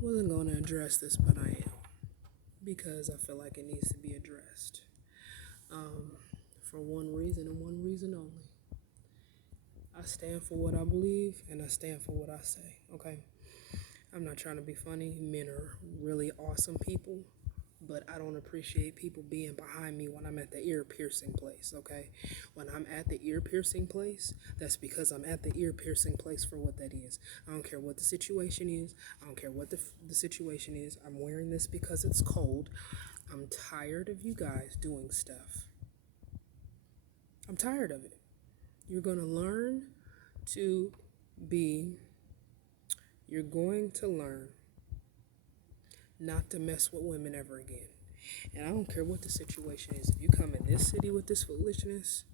Wasn't going to address this, but I am because I feel like it needs to be addressed. Um, for one reason and one reason only. I stand for what I believe and I stand for what I say. Okay, I'm not trying to be funny. Men are really awesome people, but I don't appreciate people being behind me when I'm at the ear piercing place, okay? When I'm at the ear piercing place, that's because I'm at the ear piercing place for what that is. I don't care what the situation is. I don't care what the situation is. I'm wearing this because it's cold. I'm tired of you guys doing stuff. I'm tired of it. You're going to learn to be, you're going to learn not to mess with women ever again. And I don't care what the situation is. If you come in this city with this foolishness,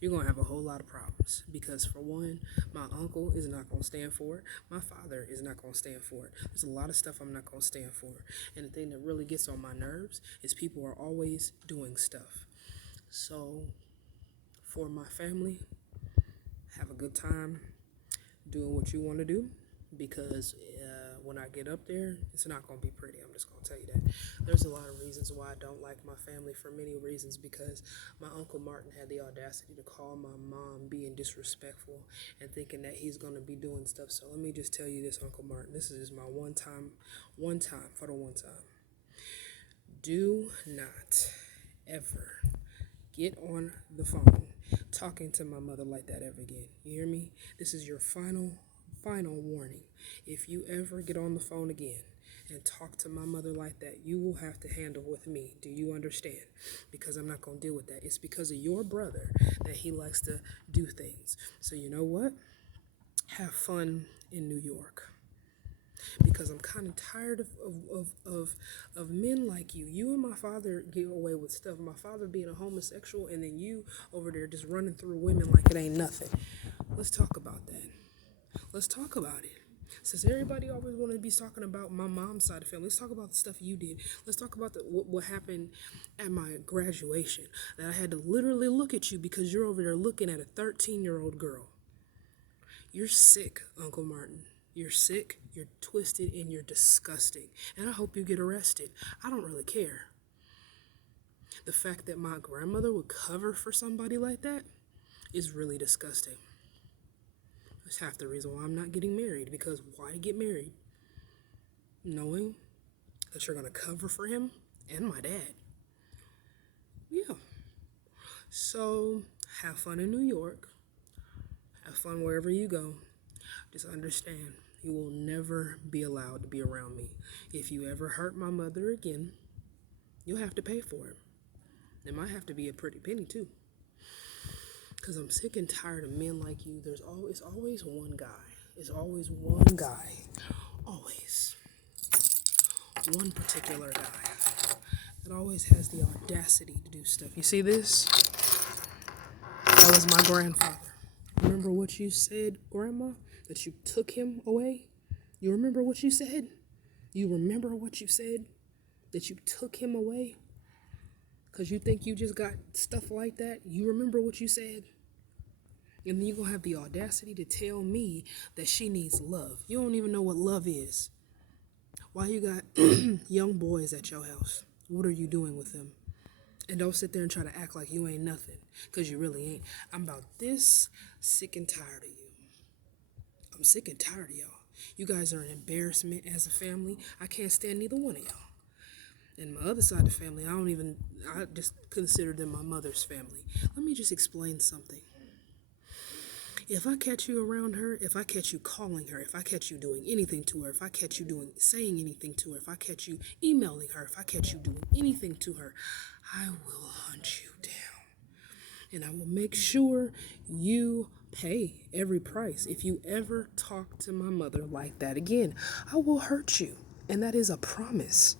you're going to have a whole lot of problems. Because, for one, my uncle is not going to stand for it. My father is not going to stand for it. There's a lot of stuff I'm not going to stand for. And the thing that really gets on my nerves is people are always doing stuff. So, for my family, have a good time doing what you want to do. Because when I get up there, it's not going to be pretty. I'm just going to tell you that. There's a lot of reasons why I don't like my family, for many reasons, because my Uncle Martin had the audacity to call my mom being disrespectful and thinking that he's going to be doing stuff. So let me just tell you this, Uncle Martin. This is my one time, for the one time. Do not ever get on the phone talking to my mother like that ever again. You hear me? This is your final warning. If you ever get on the phone again and talk to my mother like that, you will have to handle with me. Do you understand? Because I'm not going to deal with that. It's because of your brother that he likes to do things. So you know what? Have fun in New York. Because I'm kind of tired of men like you. You and my father get away with stuff. My father being a homosexual, and then you over there just running through women like it ain't nothing. Let's talk about that. Let's talk about it. Since everybody always want to be talking about my mom's side of the family, let's talk about the stuff you did. Let's talk about what happened at my graduation. That I had to literally look at you because you're over there looking at a 13-year-old girl. You're sick, Uncle Martin. You're sick, you're twisted, and you're disgusting. And I hope you get arrested. I don't really care. The fact that my grandmother would cover for somebody like that is really disgusting. That's half the reason why I'm not getting married. Because why get married? Knowing that you're going to cover for him and my dad. Yeah. So, have fun in New York. Have fun wherever you go. Just understand, you will never be allowed to be around me. If you ever hurt my mother again, you'll have to pay for it. It might have to be a pretty penny too. Because I'm sick and tired of men like you. It's always one guy. It's always one guy. Always. One particular guy that always has the audacity to do stuff. You see this? That was my grandfather. Remember what you said, Grandma? That you took him away? You remember what you said? You remember what you said? That you took him away? Because you think you just got stuff like that? You remember what you said? And then you're going to have the audacity to tell me that she needs love. You don't even know what love is. Why you got young boys at your house? What are you doing with them? And don't sit there and try to act like you ain't nothing. Because you really ain't. I'm about this sick and tired of you. I'm sick and tired of y'all. You guys are an embarrassment as a family. I can't stand neither one of y'all. And my other side of the family, I just consider them my mother's family. Let me just explain something. If I catch you around her, if I catch you calling her, if I catch you doing anything to her, if I catch you saying anything to her, if I catch you emailing her, if I catch you doing anything to her, I will hunt you down. And I will make sure you pay every price. If you ever talk to my mother like that again, I will hurt you. And that is a promise.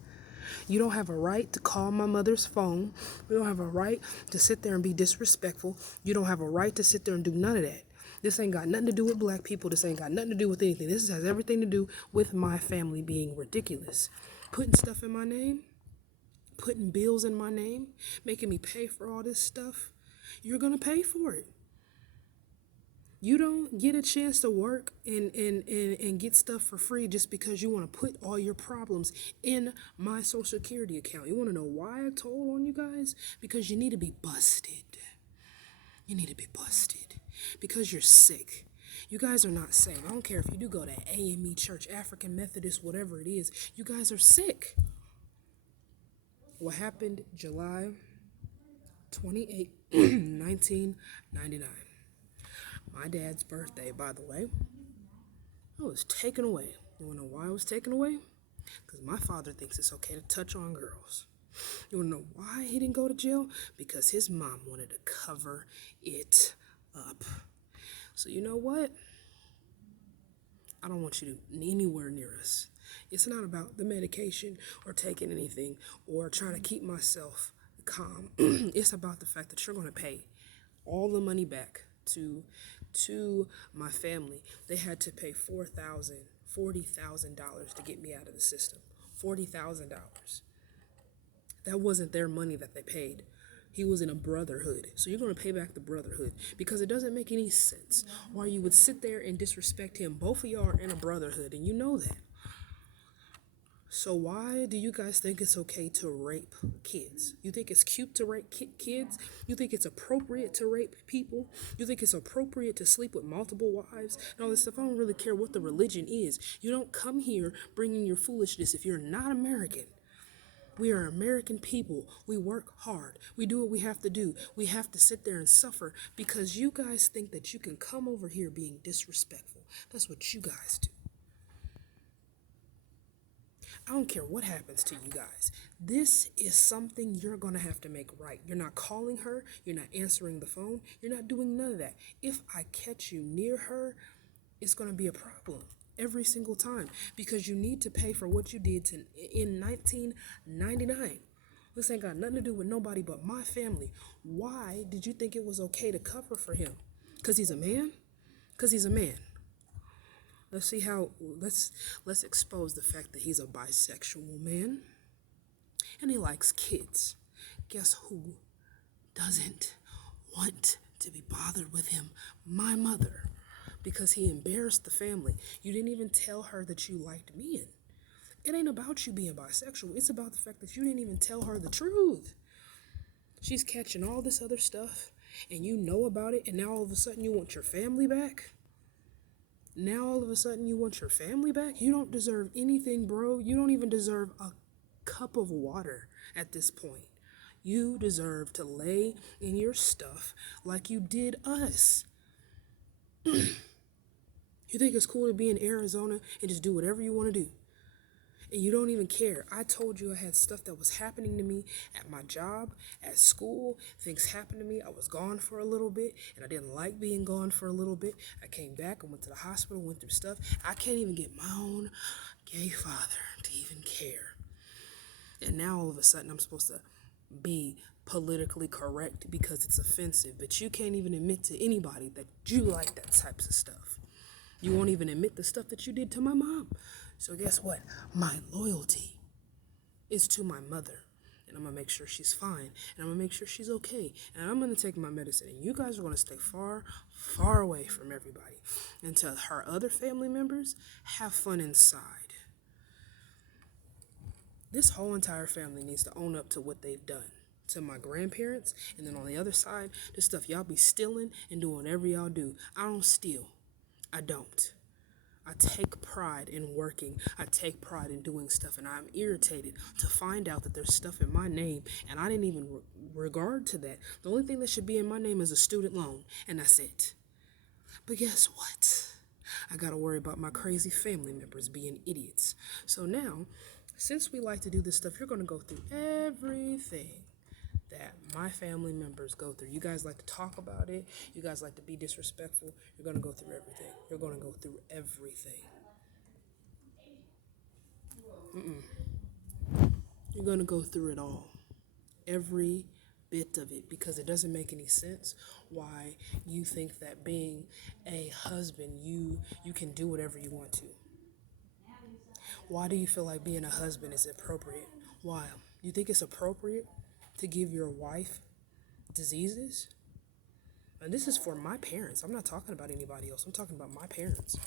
You don't have a right to call my mother's phone. You don't have a right to sit there and be disrespectful. You don't have a right to sit there and do none of that. This ain't got nothing to do with black people. This ain't got nothing to do with anything. This has everything to do with my family being ridiculous. Putting stuff in my name, putting bills in my name, making me pay for all this stuff. You're going to pay for it. You don't get a chance to work and get stuff for free just because you want to put all your problems in my social security account. You want to know why I told on you guys? Because you need to be busted. You need to be busted because you're sick. You guys are not saved. I don't care if you do go to AME Church, African Methodist, whatever it is. You guys are sick. What happened July 28, 1999. My dad's birthday, by the way. I was taken away. You wanna know why I was taken away? Because my father thinks it's okay to touch on girls. You wanna know why he didn't go to jail? Because his mom wanted to cover it up. So you know what? I don't want you to anywhere near us. It's not about the medication or taking anything or trying to keep myself calm. It's about the fact that you're going to pay all the money back to my family. They had to pay $40,000 to get me out of the system. $40,000. That wasn't their money that they paid. He was in a brotherhood. So you're going to pay back the brotherhood because it doesn't make any sense why you would sit there and disrespect him. Both of y'all are in a brotherhood and you know that. So why do you guys think it's okay to rape kids? You think it's cute to rape kids? You think it's appropriate to rape people? You think it's appropriate to sleep with multiple wives and all this stuff? I don't really care what the religion is. You don't come here bringing your foolishness if you're not American. We are American people. We work hard. We do what we have to do. We have to sit there and suffer because you guys think that you can come over here being disrespectful. That's what you guys do. I don't care what happens to you guys. This is something you're going to have to make right. You're not calling her. You're not answering the phone. You're not doing none of that. If I catch you near her, it's going to be a problem every single time because you need to pay for what you did in 1999. This ain't got nothing to do with nobody but my family. Why did you think it was okay to cover for him? Because he's a man? Because he's a man. Let's expose the fact that he's a bisexual man and he likes kids. Guess who doesn't want to be bothered with him? My mother. Because he embarrassed the family. You didn't even tell her that you liked men. It ain't about you being bisexual. It's about the fact that you didn't even tell her the truth. She's catching all this other stuff and you know about it and now all of a sudden you want your family back? Now all of a sudden you want your family back? You don't deserve anything, bro. You don't even deserve a cup of water at this point. You deserve to lay in your stuff like you did us. You think it's cool to be in Arizona and just do whatever you want to do. And you don't even care. I told you I had stuff that was happening to me at my job, at school. Things happened to me. I was gone for a little bit, and I didn't like being gone for a little bit. I came back and went to the hospital, went through stuff. I can't even get my own gay father to even care. And now all of a sudden I'm supposed to be politically correct because it's offensive. But you can't even admit to anybody that you like that types of stuff. You won't even admit the stuff that you did to my mom. So guess what? My loyalty is to my mother. And I'm going to make sure she's fine. And I'm going to make sure she's okay. And I'm going to take my medicine. And you guys are going to stay far, far away from everybody. And to her other family members, have fun inside. This whole entire family needs to own up to what they've done. To my grandparents. And then on the other side, the stuff y'all be stealing and doing whatever y'all do. I don't steal. I don't. I take pride in working. I take pride in doing stuff, and I'm irritated to find out that there's stuff in my name, and I didn't even regard to that. The only thing that should be in my name is a student loan, and that's it. But guess what? I gotta worry about my crazy family members being idiots. So now, since we like to do this stuff, you're gonna go through everything that my family members go through. You guys like to talk about it. You guys like to be disrespectful. You're going to go through everything. You're going to go through everything. You're going to go through it all. Every bit of it. Because it doesn't make any sense why you think that being a husband, you can do whatever you want to. Why do you feel like being a husband is appropriate? Why? You think it's appropriate to give your wife diseases? And this is for my parents. I'm not talking about anybody else. I'm talking about my parents.